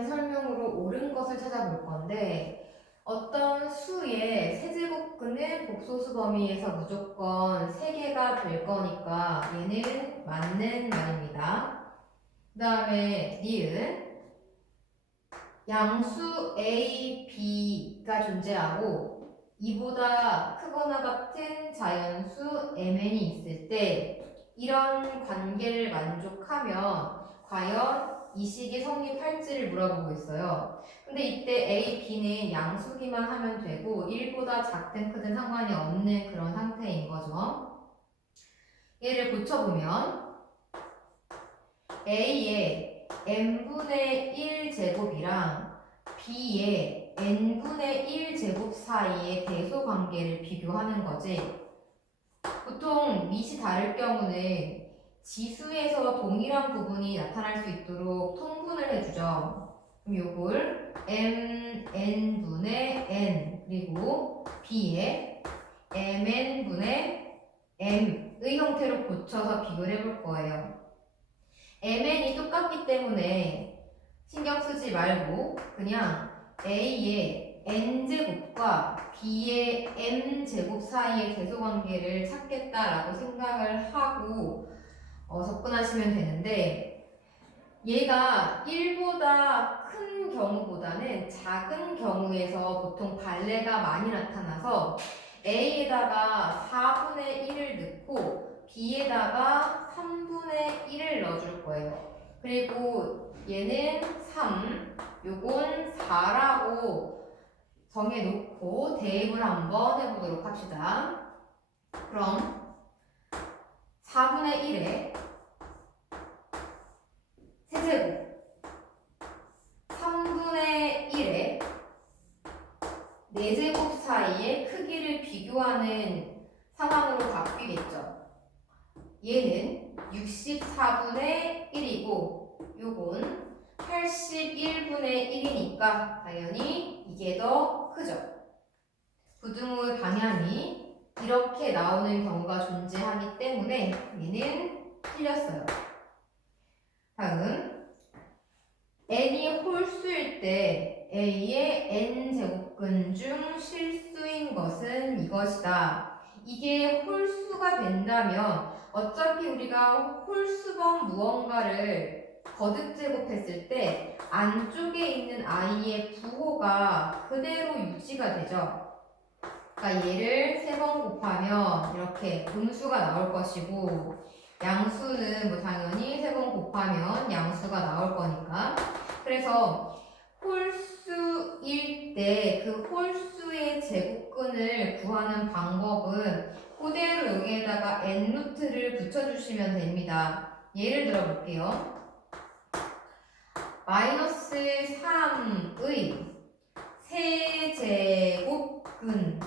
대한 설명으로 옳은 것을 찾아볼 건데 어떤 수의 세제곱근은 복소수 범위에서 무조건 3개가 될 거니까 얘는 맞는 말입니다. 그 다음에 니은 양수 A, B가 존재하고 이보다 크거나 같은 자연수 MN이 있을 때 이런 관계를 만족하면 과연 이 식이 성립할지를 물어보고 있어요. 근데 이때 A, B는 양수기만 하면 되고 1보다 작든 크든 상관이 없는 그런 상태인 거죠. 얘를 고쳐보면 A의 n분의 1 제곱이랑 B의 n분의 1 제곱 사이의 대소 관계를 비교하는 거지. 보통 밑이 다를 경우는 지수에서 동일한 부분이 나타날 수 있도록 통분을 해주죠. 그럼 요걸 mn분의 n 그리고 b의 mn분의 m의 형태로 고쳐서 비교를 해볼 거예요. mn이 똑같기 때문에 신경 쓰지 말고 그냥 a의 n제곱과 b의 m제곱 사이의 대소관계를 찾겠다라고 생각을 하고 접근하시면 되는데 얘가 1보다 큰 경우보다는 작은 경우에서 보통 발레가 많이 나타나서 a에다가 4분의 1을 넣고 b에다가 3분의 1을 넣어줄 거예요. 그리고 얘는 3, 요건 4라고 정해놓고 대입을 한번 해보도록 합시다. 그럼 4분의 1에 세제곱 3분의 1에 4제곱 사이의 크기를 비교하는 상황으로 바뀌겠죠. 얘는 64분의 1이고 요건 81분의 1이니까 당연히 이게 더 크죠. 부등호의 방향이 이렇게 나오는 경우가 존재하기 때문에 얘는 틀렸어요. 다음 n이 홀수일 때 a의 n제곱근 중 실수인 것은 이것이다. 이게 홀수가 된다면 어차피 우리가 홀수번 무언가를 거듭제곱했을 때 안쪽에 있는 i의 부호가 그대로 유지가 되죠. 그러니까 얘를 3번 곱하면 이렇게 음수가 나올 것이고 양수는 뭐 당연히 3번 곱하면 양수가 나올 거니까. 그래서 홀수일 때 그 홀수의 제곱근을 구하는 방법은 그대로 여기에다가 n루트를 붙여주시면 됩니다. 예를 들어 볼게요. 마이너스 3의 세제곱근을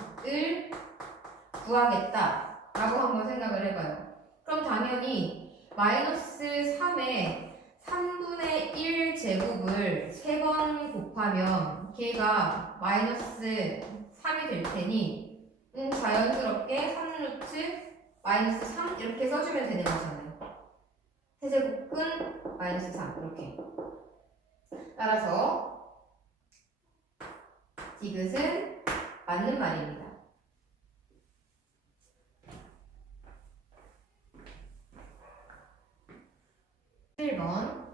구하겠다 라고 한번 생각을 해봐요. 그럼 당연히 마이너스 3에 3분의 1 제곱을 3번 곱하면 걔가 마이너스 3이 될 테니 자연스럽게 3루트 마이너스 3 이렇게 써주면 되는 거잖아요. 세제곱근 마이너스 3 이렇게. 따라서 디귿은 맞는 말입니다. 1번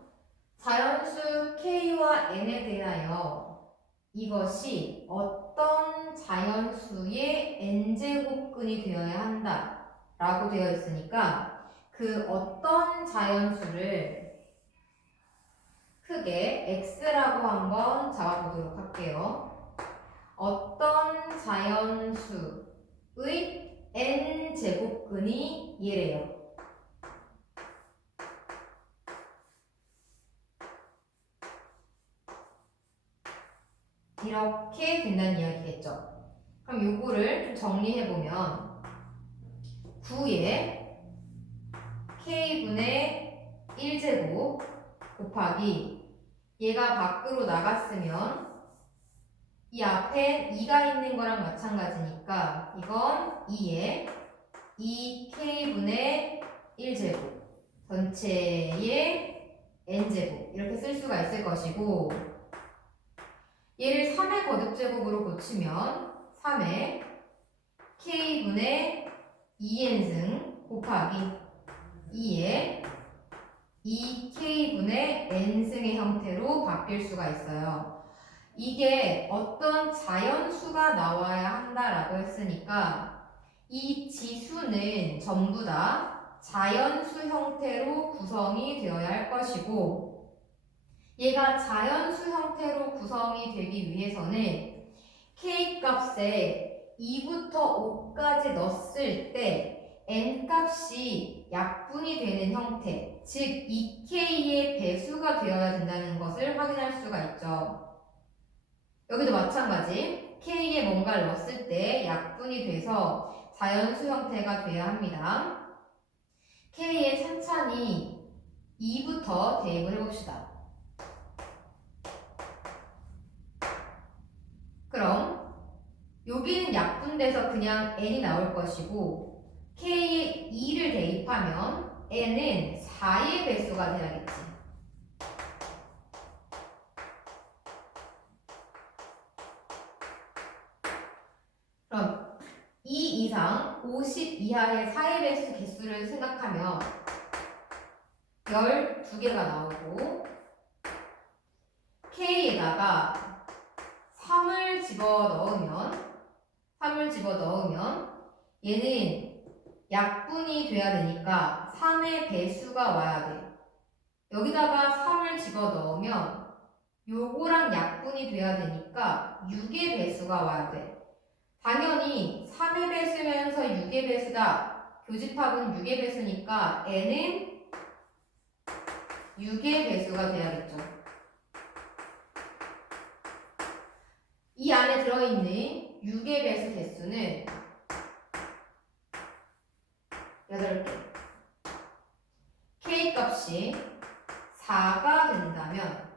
자연수 k와 n에 대하여 이것이 어떤 자연수의 n제곱근이 되어야 한다 라고 되어 있으니까 그 어떤 자연수를 크게 x라고 한번 잡아보도록 할게요. 어떤 자연수의 n제곱근이 얘래요. 이렇게 된다는 이야기겠죠. 그럼 요거를 좀 정리해보면 9에 k분의 1제곱 곱하기 얘가 밖으로 나갔으면 이 앞에 2가 있는 거랑 마찬가지니까 이건 2에 2k분의 1제곱 전체의 n제곱 이렇게 쓸 수가 있을 것이고 얘를 3의 거듭제곱으로 고치면 3의 k분의 2n승 곱하기 2의 2k분의 n승의 형태로 바뀔 수가 있어요. 이게 어떤 자연수가 나와야 한다라고 했으니까 이 지수는 전부 다 자연수 형태로 구성이 되어야 할 것이고, 얘가 자연수 형태로 구성이 되기 위해서는 k 값에 2부터 5까지 넣었을 때 n 값이 약분이 되는 형태, 즉 2k의 배수가 되어야 된다는 것을 확인할 수가 있죠. 여기도 마찬가지 k에 뭔가를 넣었을 때 약분이 돼서 자연수 형태가 돼야 합니다. k에 찬찬히 2부터 대입을 해봅시다. 그럼 여기는 약분돼서 그냥 n이 나올 것이고, k에 2를 대입하면 n은 4의 배수가 돼야겠지. 그럼 2 이상 50 이하의 4의 배수 개수를 생각하면 12개가 나오고, k에다가 3을 집어넣으면 얘는 약분이 돼야 되니까 3의 배수가 와야 돼. 여기다가 3을 집어넣으면 요거랑 약분이 돼야 되니까 6의 배수가 와야 돼. 당연히 3의 배수면서 6의 배수다. 교집합은 6의 배수니까 n은 6의 배수가 돼야겠죠. 이 안에 들어있는 6의 배수 개수는 8개. k 값이 4가 된다면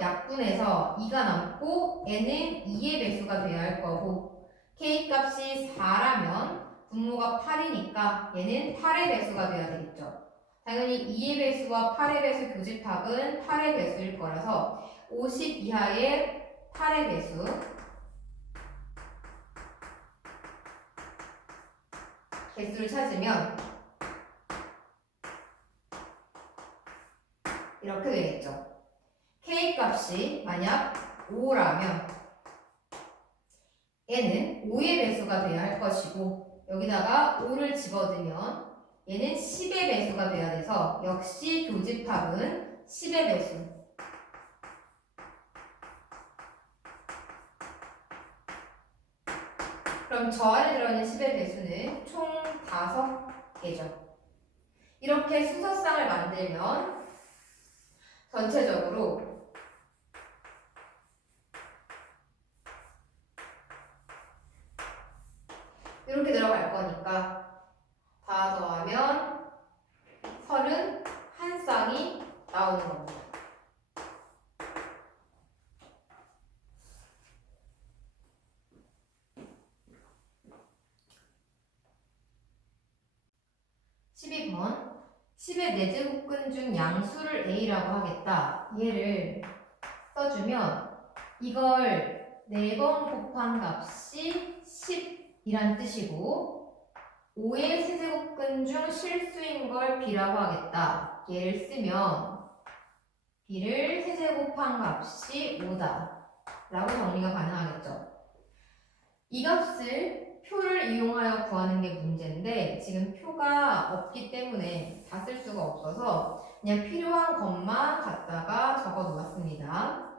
약분해서 2가 남고 n은 2의 배수가 되어야 할 거고, k 값이 4라면 분모가 8이니까 얘는 8의 배수가 되어야 되겠죠. 당연히 2의 배수와 8의 배수 교집합은 8의 배수일 거라서 50 이하의 8의 배수 개수를 찾으면 이렇게 되겠죠. k 값이 만약 5라면 n은 5의 배수가 되어야 할 것이고, 여기다가 5를 집어넣으면 얘는 10의 배수가 돼야 돼서 역시 교집합은 10의 배수. 그럼 저 안에 들어있는 10의 배수는 총 5개죠. 이렇게 순서쌍을 만들면 전체적으로 이렇게 들어갈 거니까 다 더하면 31쌍이 나오는 겁니다. (12번) 10의 4제곱근 중 양수를 a라고 하겠다. 얘를 써주면 이걸 4번 곱한 값이 10이란 뜻이고, 5의 세제곱근 중 실수인 걸 b라고 하겠다. 얘를 쓰면 b를 세제곱한 값이 5다 라고 정리가 가능하겠죠. 이 값을 표를 이용하여 구하는 게 문제인데 지금 표가 없기 때문에 다 쓸 수가 없어서 그냥 필요한 것만 갖다가 적어 놓았습니다.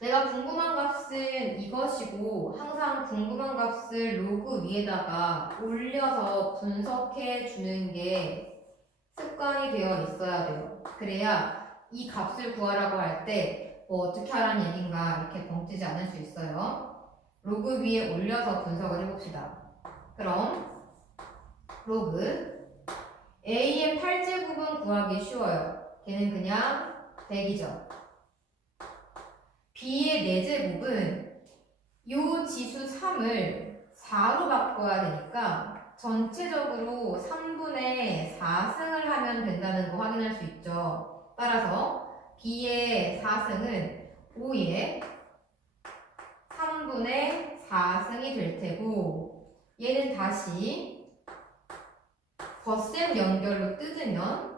내가 궁금한 값은 이것이고, 항상 궁금한 값을 로그 위에다가 올려서 분석해 주는 게 습관이 되어 있어야 돼요. 그래야 이 값을 구하라고 할 때 뭐 어떻게 하라는 얘기인가 이렇게 벙찌지 않을 수 있어요. 로그 위에 올려서 분석을 해봅시다. 그럼 로그 a의 8제곱은 구하기 쉬워요. 걔는 그냥 100이죠. b의 4제곱은 요 지수 3을 4로 바꿔야 되니까 전체적으로 3분의 4승을 하면 된다는 거 확인할 수 있죠. 따라서 b의 4승은 5의 3분의 4승이 될 테고 얘는 다시 덧셈 연결로 뜯으면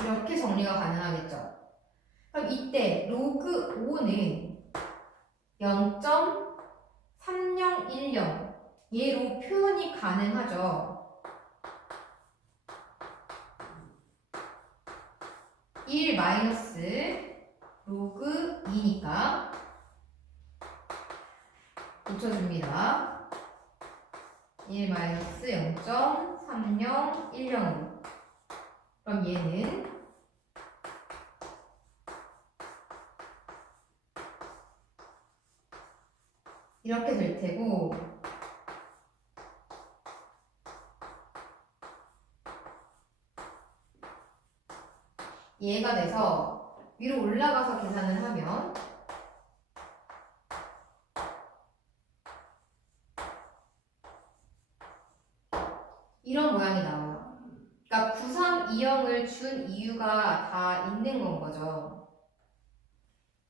이렇게 정리가 가능하겠죠. 그럼 이때 로그 5는 0.3010 얘로 표현이 가능하죠. 1 마이너스 로그 2니까 붙여줍니다. 1 마이너스 0.3010으로. 그럼 얘는 이렇게 될 테고 얘가 돼서 위로 올라가서 계산을 하면 이런 모양이 나와요. 그러니까 9320을 준 이유가 다 있는 건 거죠.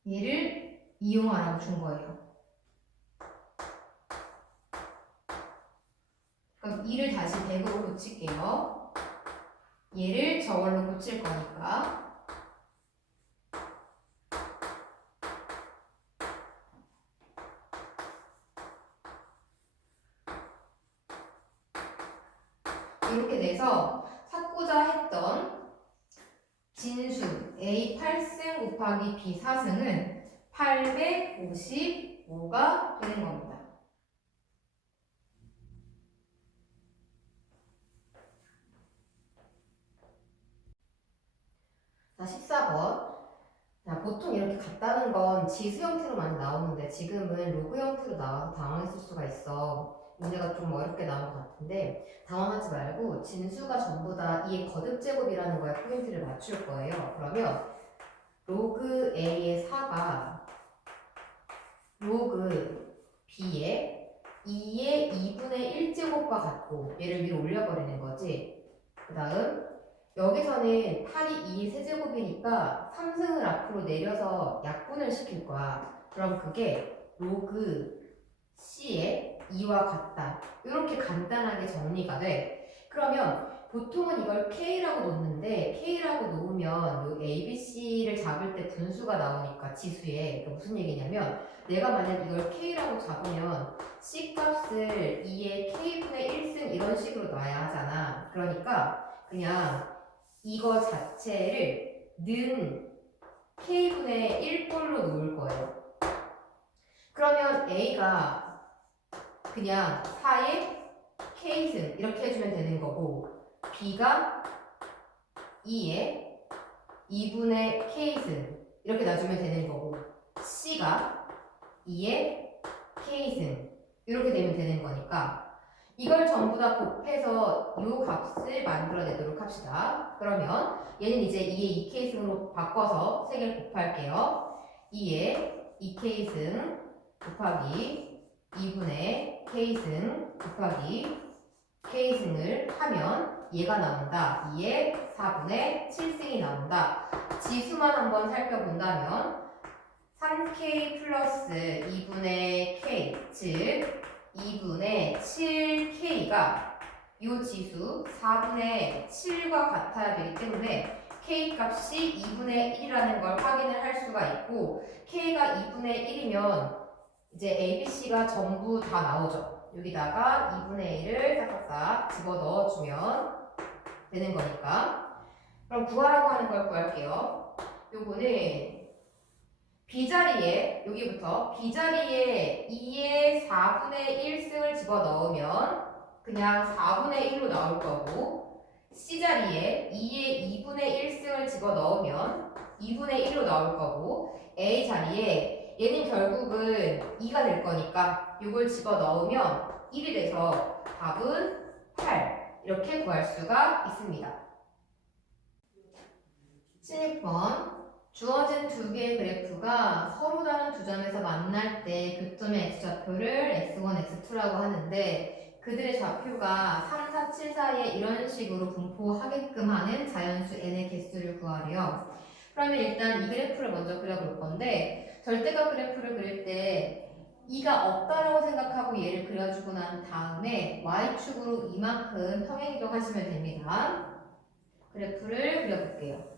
얘를 이용하라고 준 거예요. 그럼 2를 다시 100으로 고칠게요. 얘를 저걸로 고칠 거니까 이렇게 돼서 찾고자 했던 진수 A 8승 곱하기 B 4승은 855가 되는 겁니다. 자, 14번. 자, 보통 이렇게 같다는 건 지수 형태로 많이 나오는데 지금은 로그 형태로 나와서 당황했을 수가 있어. 문제가 좀 어렵게 나온 것 같은데 당황하지 말고 진수가 전부 다 이 거듭제곱이라는 거에 포인트를 맞출 거예요. 그러면 로그 A의 4가 로그 B의 2의 2분의 1제곱과 같고 얘를 위로 올려버리는 거지. 그 다음 여기서는 8이 2의 세제곱이니까 3승을 앞으로 내려서 약분을 시킬 거야. 그럼 그게 로그 C의 2와 같다. 이렇게 간단하게 정리가 돼. 그러면 보통은 이걸 K라고 놓는데 K라고 놓으면 요 A, B, C를 잡을 때 분수가 나오니까 지수에 그러니까 무슨 얘기냐면 내가 만약 이걸 K라고 잡으면 C 값을 2의 K분의 1승 이런 식으로 놔야 하잖아. 그러니까 그냥 이거 자체를 는 K분의 1꼴로 놓을 거예요. 그러면 A가 그냥 4의 K승 이렇게 해주면 되는 거고 B가 2의 2분의 K승 이렇게 놔주면 되는 거고 C가 2의 K승 이렇게 되면 되는 거니까 이걸 전부 다 곱해서 이 값을 만들어내도록 합시다. 그러면 얘는 이제 2의 2K승으로 바꿔서 3개를 곱할게요. 2의 2K승 곱하기 2분의 K승 곱하기 K승을 하면 얘가 나온다. 2의 4분의 7승이 나온다. 지수만 한번 살펴본다면 3K 플러스 2분의 K, 즉 2분의 7K가 이 지수 4분의 7과 같아야 되기 때문에 K 값이 2분의 1이라는 걸 확인을 할 수가 있고 K가 2분의 1이면 이제 A, B, C가 전부 다 나오죠. 여기다가 2분의 1을 싹싹싹 집어 넣어주면 되는 거니까. 그럼 구하라고 하는 걸 구할게요. 요거는 B자리에 여기부터 B자리에 2의 4분의 1승을 집어 넣으면 그냥 4분의 1로 나올 거고 C자리에 2의 2분의 1승을 집어 넣으면 2분의 1로 나올 거고 A자리에 얘는 결국은 2가 될 거니까 이걸 집어 넣으면 1이 돼서 답은 8 이렇게 구할 수가 있습니다. 16번 주어진 두 개의 그래프가 서로 다른 두 점에서 만날 때 교점의 x좌표를 x1, x2라고 하는데 그들의 좌표가 3, 4, 7 사이에 이런 식으로 분포하게끔 하는 자연수 n의 개수를 구하래요. 그러면 일단 이 그래프를 먼저 그려볼 건데 절대값 그래프를 그릴 때 2가 없다라고 생각하고 얘를 그려주고 난 다음에 y축으로 이만큼 평행이동하시면 됩니다. 그래프를 그려볼게요.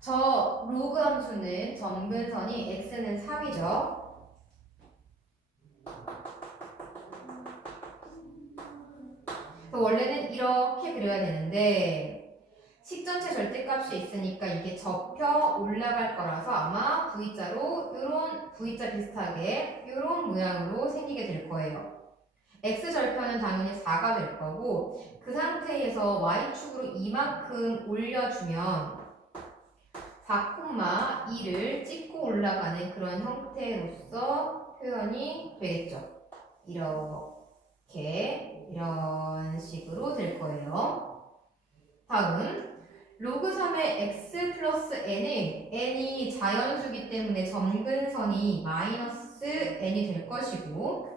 저 로그 함수는 점근선이 x는 3이죠. 원래는 이렇게 그려야 되는데 식전체 절대값이 있으니까 이게 접혀 올라갈 거라서 아마 V자로 이런 V자 비슷하게 이런 모양으로 생기게 될 거예요. X절편은 당연히 4가 될 거고 그 상태에서 Y축으로 이만큼 올려주면 4,2를 찍고 올라가는 그런 형태로서 표현이 되겠죠. 이렇게 이런 식으로 될 거예요. 다음 로그 3의 x 플러스 n이 자연수기 때문에 점근선이 마이너스 n이 될 것이고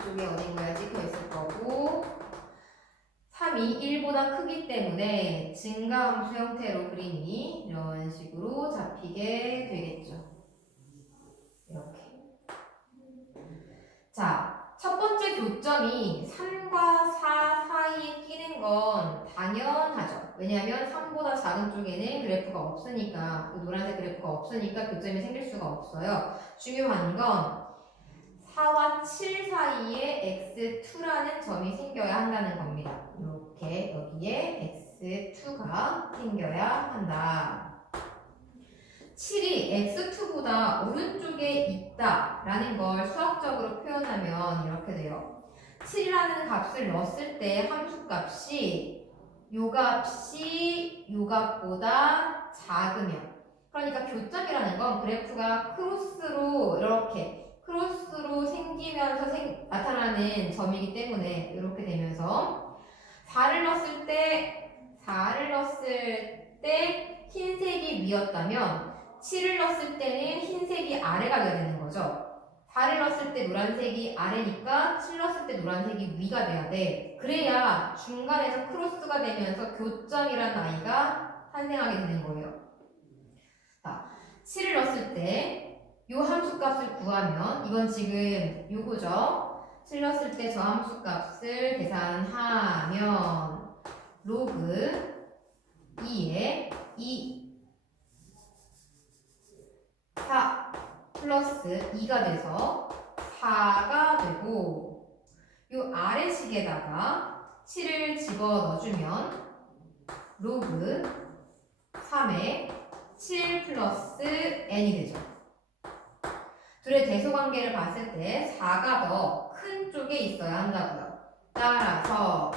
이쪽에 어딘가에 찍혀 있을 거고 3이 1보다 크기 때문에 증가함수 형태로 그림이 이런 식으로 잡히게 되겠죠. 이렇게. 자, 첫 번째 교점이 3과 4 사이에 끼는 건 당연하죠. 왜냐하면 3보다 작은 쪽에는 그래프가 없으니까, 노란색 그래프가 없으니까 교점이 생길 수가 없어요. 중요한 건 4와 7 사이에 x2라는 점이 생겨야 한다는 겁니다. 이렇게 여기에 x2가 생겨야 한다. 7이 x2보다 오른쪽에 있다라는 걸 수학적으로 표현하면 이렇게 돼요. 7이라는 값을 넣었을 때 함수값이 요 값이 요 값보다 작으면 그러니까 교점이라는 건 그래프가 크로스로 이렇게 크로스로 생기면서 나타나는 점이기 때문에 이렇게 되면서 4를 넣었을 때 흰색이 위였다면 7을 넣었을 때는 흰색이 아래가 돼야 되는 거죠. 4를 넣었을 때 노란색이 아래니까 7 넣었을 때 노란색이 위가 돼야 돼. 그래야 중간에서 크로스가 되면서 교점이라는 아이가 탄생하게 되는 거예요. 자, 7을 넣었을 때 요 함수값을 구하면 이건 지금 요거죠. 7 넣었을 때 저 함수값을 계산하면 로그 2에 4 플러스 2가 돼서 4가 되고 요 아래식에다가 7을 집어넣어주면 로그 3에 7 플러스 n이 되죠. 둘의 대소관계를 봤을 때 4가 더 큰 쪽에 있어야 한다고요. 따라서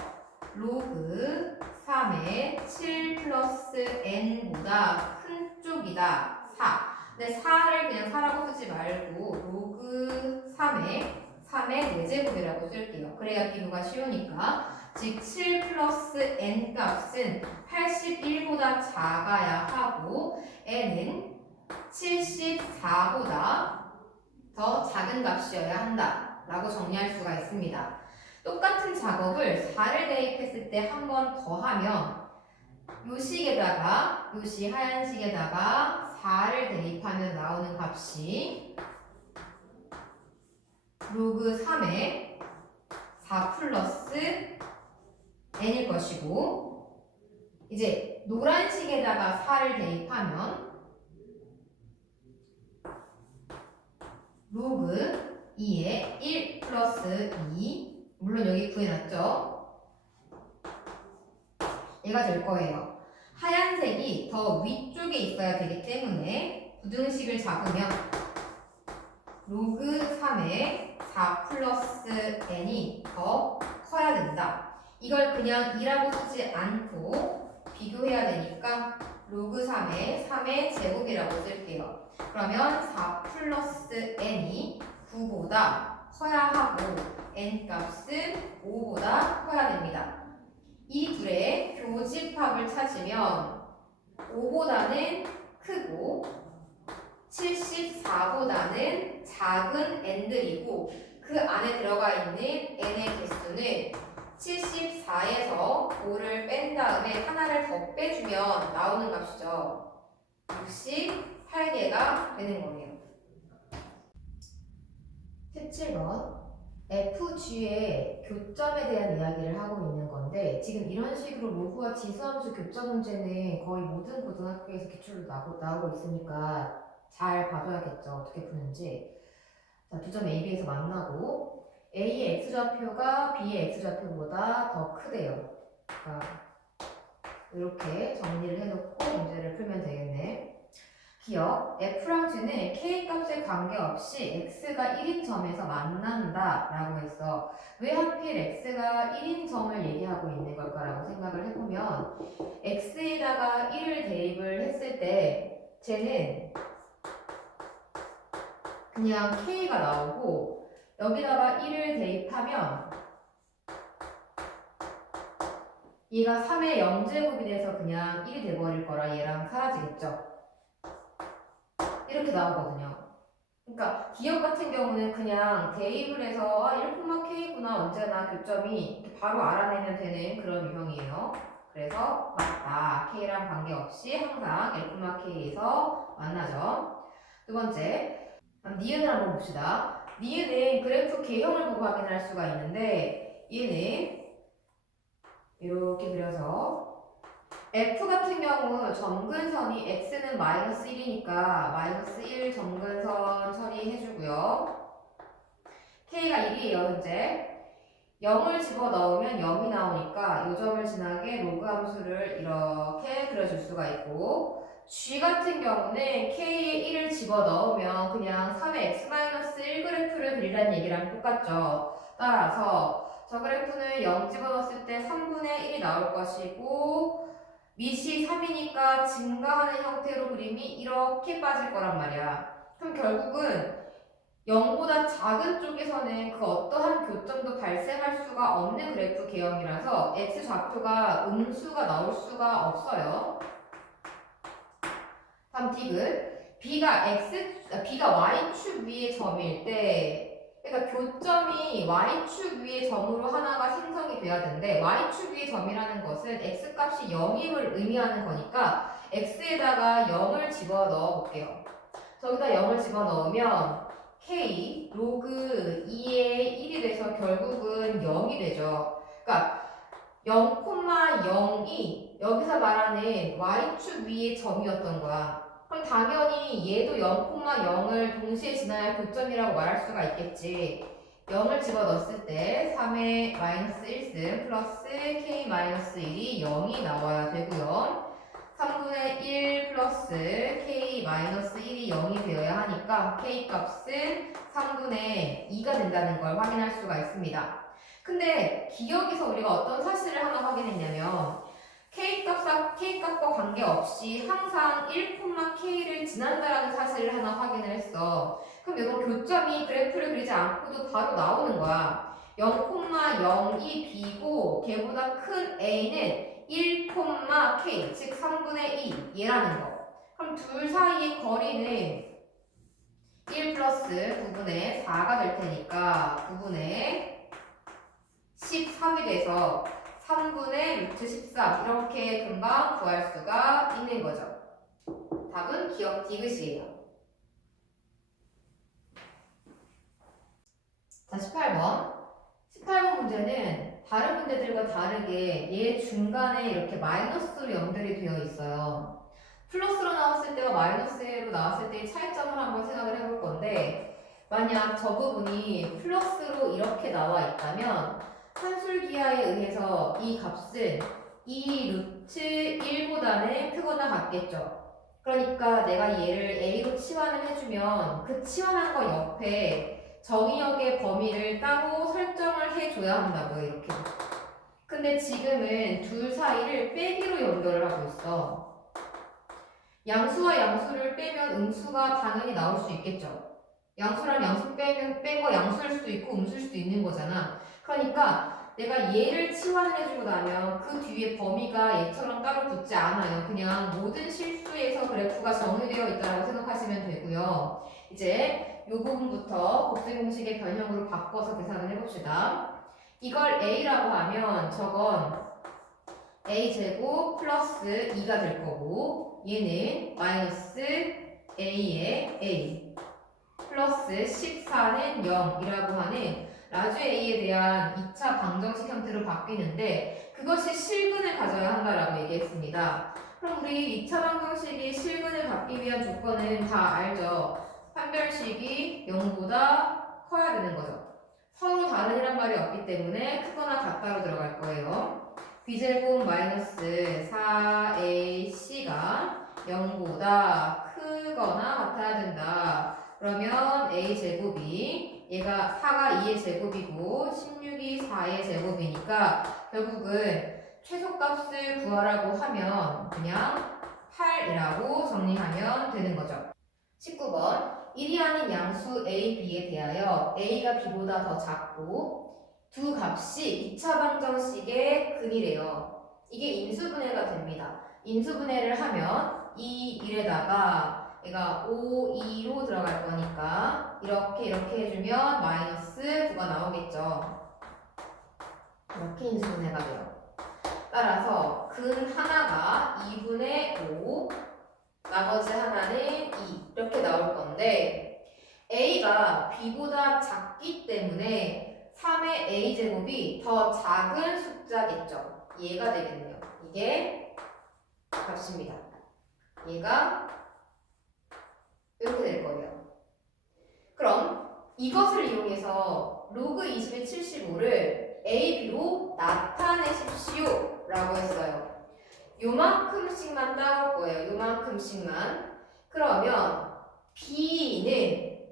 로그 3의 7 플러스 n보다 큰 쪽이다. 4. 근데 4를 그냥 4라고 쓰지 말고 로그 3의 4제곱이라고 쓸게요. 그래야 비교가 쉬우니까. 즉 7 플러스 n 값은 81보다 작아야 하고 n은 74보다 더 작은 값이어야 한다 라고 정리할 수가 있습니다. 똑같은 작업을 4를 대입했을 때 한 번 더 하면 요 식에다가 요시 하얀 식에다가 4를 대입하면 나오는 값이 로그 3의 4 플러스 n일 것이고 이제 노란 식에다가 4를 대입하면 로그 2에 1 플러스 2 물론 여기 구해놨죠. 얘가 될 거예요. 하얀색이 더 위쪽에 있어야 되기 때문에 부등식을 잡으면 로그 3의 4 플러스 n이 더 커야 된다. 이걸 그냥 2라고 쓰지 않고 비교해야 되니까 로그 3의 제곱이라고 쓸게요. 그러면 4 플러스 n이 9보다 커야 하고 n 값은 5보다 커야 됩니다. 이 둘의 교집합을 찾으면 5보다는 크고 74보다는 작은 n들이고 그 안에 들어가 있는 n의 개수는 74에서 5를 뺀 다음에 하나를 더 빼주면 나오는 값이죠. 68개가 되는 거예요. 17번 FG의 교점에 대한 이야기를 하고 있는 건데 지금 이런 식으로 로그와 지수함수 교점 문제는 거의 모든 고등학교에서 기출로 나오고 있으니까 잘 봐줘야겠죠. 어떻게 푸는지. 자, 두 점 A, B에서 만나고 A의 X좌표가 B의 X좌표보다 더 크대요. 그러니까 이렇게 정리를 해놓고 문제를 풀면 되겠네. 기억, F랑 G는 K 값에 관계없이 X가 1인 점에서 만난다 라고 했어. 왜 하필 X가 1인 점을 얘기하고 있는 걸까라고 생각을 해보면 X에다가 1을 대입을 했을 때 쟤는 그냥 K가 나오고 여기다가 1을 대입하면 얘가 3의 0제곱이 돼서 그냥 1이 돼버릴 거라 얘랑 사라지겠죠. 이렇게 나오거든요. 그러니까 기억 같은 경우는 그냥 대입을 해서 1,K구나 언제나 교점이 이렇게 바로 알아내면 되는 그런 유형이에요. 그래서 맞다. K랑 관계없이 항상 1,K에서 만나죠. 두 번째, 니은을 한번 봅시다. 니은은 그래프 개형을 보고 확인할 수가 있는데 얘는 이렇게 그려서 F 같은 경우 점근선이 x는 마이너스 1이니까 마이너스 1 점근선 처리해주고요. K가 1이에요 현재. 0을 집어넣으면 0이 나오니까 이 점을 지나게 로그 함수를 이렇게 그려줄 수가 있고 G 같은 경우는 K에 1을 집어넣으면 그냥 3의 x-1 그래프를 그리라는 얘기랑 똑같죠. 따라서 저 그래프는 0 집어넣었을 때 3분의 1이 나올 것이고 밑이 3이니까 증가하는 형태로 그림이 이렇게 빠질 거란 말이야. 그럼 결국은 0보다 작은 쪽에서는 그 어떠한 교점도 발생할 수가 없는 그래프 개형이라서 x좌표가 음수가 나올 수가 없어요. 다음 디귿. B가 y축 위의 점일 때 그러니까 교점이 y축 위의 점으로 하나가 생성이 돼야 되는데 y축 위의 점이라는 것은 x값이 0임을 의미하는 거니까 x에다가 0을 집어넣어 볼게요. 저기다 0을 집어넣으면 k 로그 2의 1이 돼서 결국은 0이 되죠. 그러니까 0,0이 여기서 말하는 y축 위의 점이었던 거야. 그럼 당연히 얘도 0,0을 동시에 지나야 할 교점이라고 말할 수가 있겠지. 0을 집어넣었을 때 3의 마이너스 1승 플러스 k-1이 0이 나와야 되고요. 3분의 1 플러스 k-1이 0이 되어야 하니까 k값은 3분의 2가 된다는 걸 확인할 수가 있습니다. 근데 기억에서 우리가 어떤 사실을 하나 확인했냐면 K값과 관계없이 항상 1,K를 지난다라는 사실을 하나 확인을 했어. 그럼 이거 교점이 그래프를 그리지 않고도 바로 나오는 거야. 0,0이 B고 걔보다 큰 A는 1,K 즉 3분의 2 얘라는 거. 그럼 둘 사이의 거리는 1 플러스 9분의 4가 될 테니까 9분의 13이 돼서 3분의 루트 13 이렇게 금방 구할 수가 있는 거죠. 답은 기억 디귿이에요. 자, 18번 문제는 다른 문제들과 다르게 얘 중간에 이렇게 마이너스로 연결이 되어 있어요. 플러스로 나왔을 때와 마이너스로 나왔을 때의 차이점을 한번 생각을 해볼 건데 만약 저 부분이 플러스로 이렇게 나와 있다면 산술기하에 의해서 이 값은 이 루트 1보다는 크거나 같겠죠. 그러니까 내가 얘를 A로 치환을 해주면 그 치환한 거 옆에 정의역의 범위를 따로 설정을 해줘야 한다고요. 이렇게. 근데 지금은 둘 사이를 빼기로 연결을 하고 있어. 양수와 양수를 빼면 음수가 당연히 나올 수 있겠죠. 양수랑 양수 뺀 거 양수일 수도 있고 음수일 수도 있는 거잖아. 그러니까 내가 얘를 치환을 해주고 나면 그 뒤에 범위가 얘처럼 따로 붙지 않아요. 그냥 모든 실수에서 그래프가 정의되어 있다고 생각하시면 되고요. 이제 이 부분부터 곱셈 공식의 변형으로 바꿔서 계산을 해봅시다. 이걸 a라고 하면 저건 a제곱 플러스 2가 될 거고 얘는 마이너스 a의 a 플러스 14는 0이라고 하는 라주 a에 대한 2차 방정식 형태로 바뀌는데 그것이 실근을 가져야 한다라고 얘기했습니다. 그럼 우리 2차 방정식이 실근을 갖기 위한 조건은 다 알죠? 판별식이 0보다 커야 되는 거죠. 서로 다른이란 말이 없기 때문에 크거나 같다로 들어갈 거예요. b제곱 마이너스 4ac가 0보다 크거나 같아야 된다. 그러면 a제곱이 얘가 4가 2의 제곱이고 16이 4의 제곱이니까 결국은 최소값을 구하라고 하면 그냥 8이라고 정리하면 되는 거죠. 19번 1이 아닌 양수 a, b에 대하여 a가 b보다 더 작고 두 값이 2차 방정식의 근이래요. 이게 인수분해가 됩니다. 인수분해를 하면 이 1에다가 얘가 5, 2로 들어갈 거니까 이렇게 해주면 마이너스 9가 나오겠죠. 이렇게 인수분해가 돼요. 따라서 근 하나가 2분의 5, 나머지 하나는 2 이렇게 나올 건데 a가 b보다 작기 때문에 3의 a제곱이 더 작은 숫자겠죠. 얘가 되겠네요. 이게 값입니다. 얘가 이렇게 될 거예요. 그럼 이것을 이용해서 로그 20의 75를 AB로 나타내십시오 라고 했어요. 요만큼씩만 따올 거예요. 요만큼씩만. 그러면 B는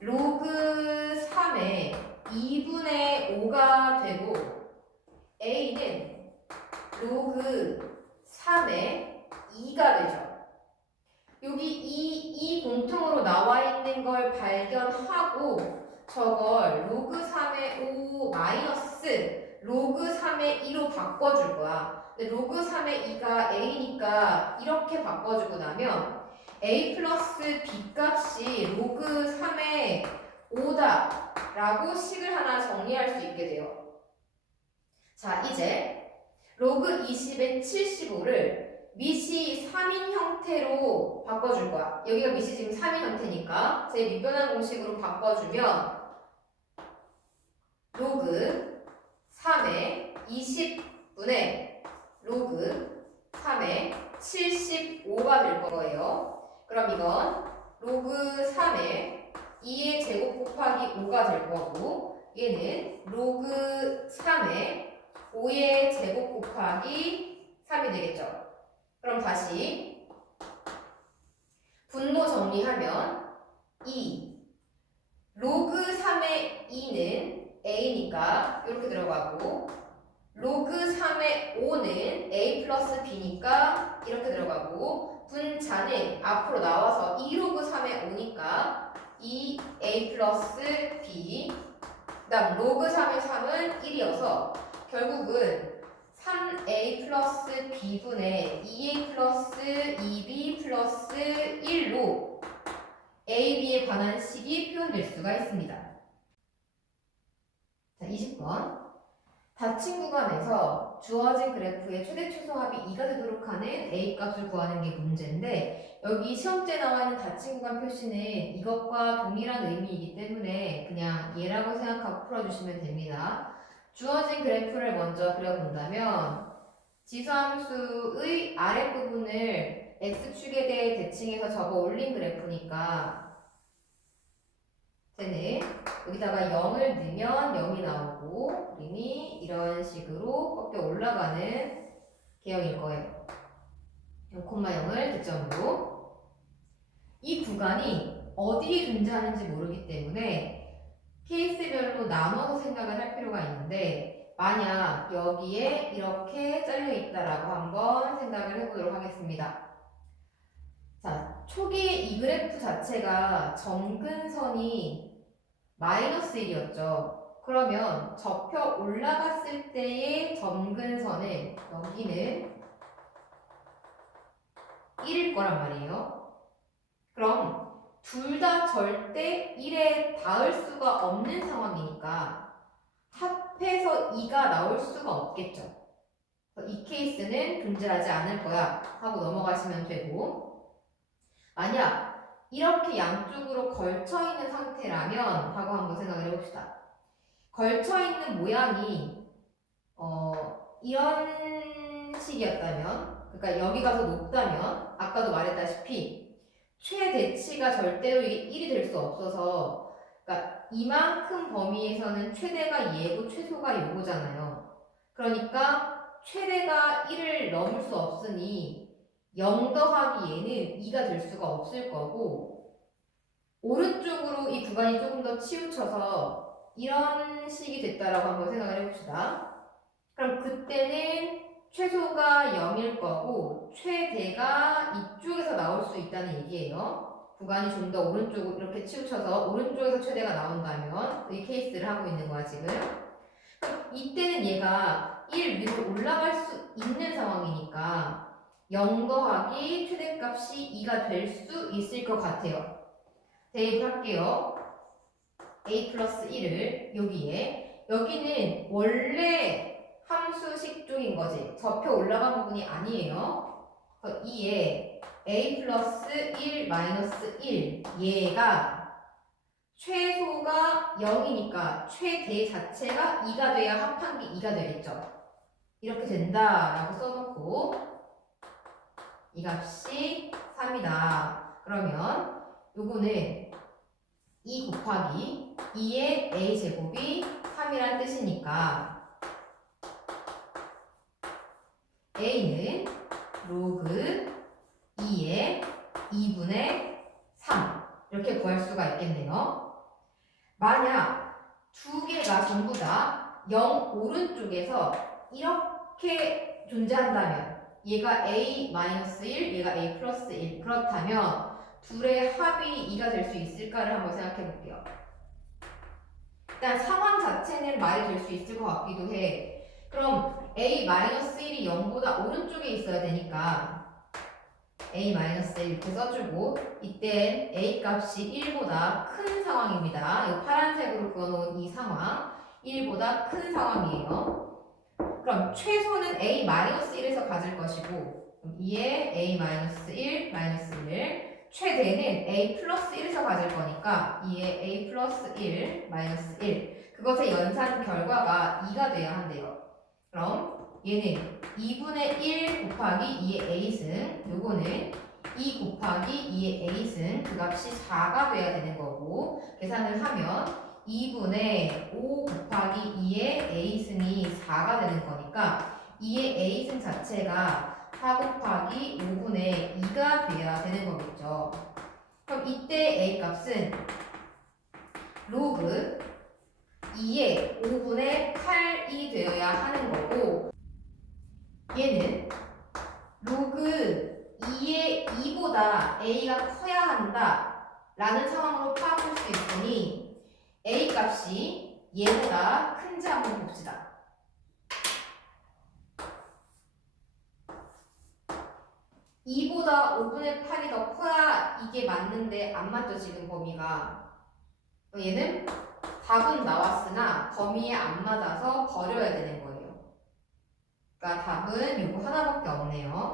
로그 3의 2분의 5가 되고 A는 로그 3의 2가 되죠. 여기 이 공통으로 나와 있는 걸 발견하고 저걸 로그 3의 5 마이너스 로그 3의 2로 바꿔줄 거야. 근데 로그 3의 2가 a니까 이렇게 바꿔주고 나면 a 플러스 b 값이 로그 3의 5다 라고 식을 하나 정리할 수 있게 돼요. 자, 이제 로그 20의 75를 밑이 3인 형태로 바꿔줄 거야. 여기가 밑이 지금 3인 형태니까 제 미변환 공식으로 바꿔주면 로그 3의 20분의 로그 3의 75가 될 거예요. 그럼 이건 로그 3의 2의 제곱 곱하기 5가 될 거고 얘는 로그 3의 5의 제곱 곱하기 3이 되겠죠. 그럼 다시 분모 정리하면 2 로그 3의 2는 a니까 이렇게 들어가고 로그 3의 5는 a 플러스 b니까 이렇게 들어가고 분자는 앞으로 나와서 2 로그 3의 5니까 2a 플러스 b 그 다음 로그 3의 3은 1이어서 결국은 3a 플러스 b분의 2a 플러스 2b 플러스 1로 a, b에 관한 식이 표현될 수가 있습니다. 자, 20번. 닫힌 구간에서 주어진 그래프의 최대 최소 합이 2가 되도록 하는 a 값을 구하는 게 문제인데 여기 시험지에 나와 있는 닫힌 구간 표시는 이것과 동일한 의미이기 때문에 그냥 얘라고 생각하고 풀어주시면 됩니다. 주어진 그래프를 먼저 그려본다면 지수함수의 아랫부분을 x축에 대해 대칭해서 접어 올린 그래프니까 쟤는 여기다가 0을 넣으면 0이 나오고 그림이 이런 식으로 꺾여 올라가는 개형일 거예요. 0,0을 대점으로 이 구간이 어디에 존재하는지 모르기 때문에 케이스별로 나눠서 생각을 할 필요가 있는데 만약 여기에 이렇게 잘려 있다라고 한번 생각을 해보도록 하겠습니다. 자, 초기에 이 그래프 자체가 점근선이 마이너스 1이었죠. 그러면 접혀 올라갔을 때의 점근선은 여기는 1일 거란 말이에요. 그럼 둘 다 절대 1에 닿을 수가 없는 상황이니까 합해서 2가 나올 수가 없겠죠. 이 케이스는 존재하지 않을 거야 하고 넘어가시면 되고, 만약 이렇게 양쪽으로 걸쳐 있는 상태라면 하고 한번 생각을 해봅시다. 걸쳐 있는 모양이 이런 식이었다면, 그러니까 여기 가서 높다면 아까도 말했다시피 최대치가 절대로 이게 1이 될 수 없어서, 그러니까 이만큼 범위에서는 최대가 얘고 최소가 요거잖아요. 그러니까 최대가 1을 넘을 수 없으니 0 더하기 얘는 2가 될 수가 없을 거고, 오른쪽으로 이 구간이 조금 더 치우쳐서 이런 식이 됐다라고 한번 생각을 해봅시다. 그럼 그때는 최소가 0일 거고 최대가 이쪽에서 나올 수 있다는 얘기예요. 구간이 좀 더 오른쪽으로 이렇게 치우쳐서 오른쪽에서 최대가 나온다면 이 케이스를 하고 있는 거야 지금. 그럼 이때는 얘가 1 위로 올라갈 수 있는 상황이니까 0 더하기 최대값이 2가 될 수 있을 것 같아요. 대입 할게요. a 플러스 1을 여기는 원래 함수식 쪽인 거지. 접혀 올라간 부분이 아니에요. 그래서 2에 a 플러스 1 마이너스 1 얘가 최소가 0이니까 최대 자체가 2가 돼야 합한 게 2가 되겠죠. 이렇게 된다라고 써놓고 이 값이 3이다. 그러면 요거는 2 곱하기 2의 a제곱이 3이란 뜻이니까 a는 로그 2의 2분의 3 이렇게 구할 수가 있겠네요. 만약 두 개가 전부 다 0 오른쪽에서 이렇게 존재한다면 얘가 a-1, 얘가 a 플러스 1 그렇다면 둘의 합이 2가 될 수 있을까를 한번 생각해 볼게요. 일단 상황 자체는 말이 될 수 있을 것 같기도 해. 그럼 a-1이 0보다 오른쪽에 있어야 되니까 a-1 이렇게 써주고 이때 a 값이 1보다 큰 상황입니다. 이 파란색으로 그어놓은 이 상황 1보다 큰 상황이에요. 그럼 최소는 a-1에서 가질 것이고 2에 a-1 마이너스 1 최대는 a 플러스 1에서 가질 거니까 2에 a 플러스 1 마이너스 1 그것의 연산 결과가 2가 돼야 한대요. 그럼 얘는 2분의 1 곱하기 2의 a승 요거는 2 곱하기 2의 a승 그 값이 4가 돼야 되는 거고 계산을 하면 2분의 5 곱하기 2의 a승이 4가 되는 거니까 2의 a승 자체가 4 곱하기 5분의 2가 돼야 되는 거겠죠. 그럼 이때 a 값은 로그 2의 5분의 8이 되어야 하는 거고 얘는 로그 2의 2보다 a가 커야 한다 라는 상황으로 파악할 수 있으니 a 값이 얘보다 큰지 한번 봅시다. 2보다 5분의 8이 더 커야 이게 맞는데 안 맞죠 지금 범위가. 얘는 답은 나왔으나 범위에 안 맞아서 버려야 되는 거예요. 그러니까 답은 요거 하나밖에 없네요.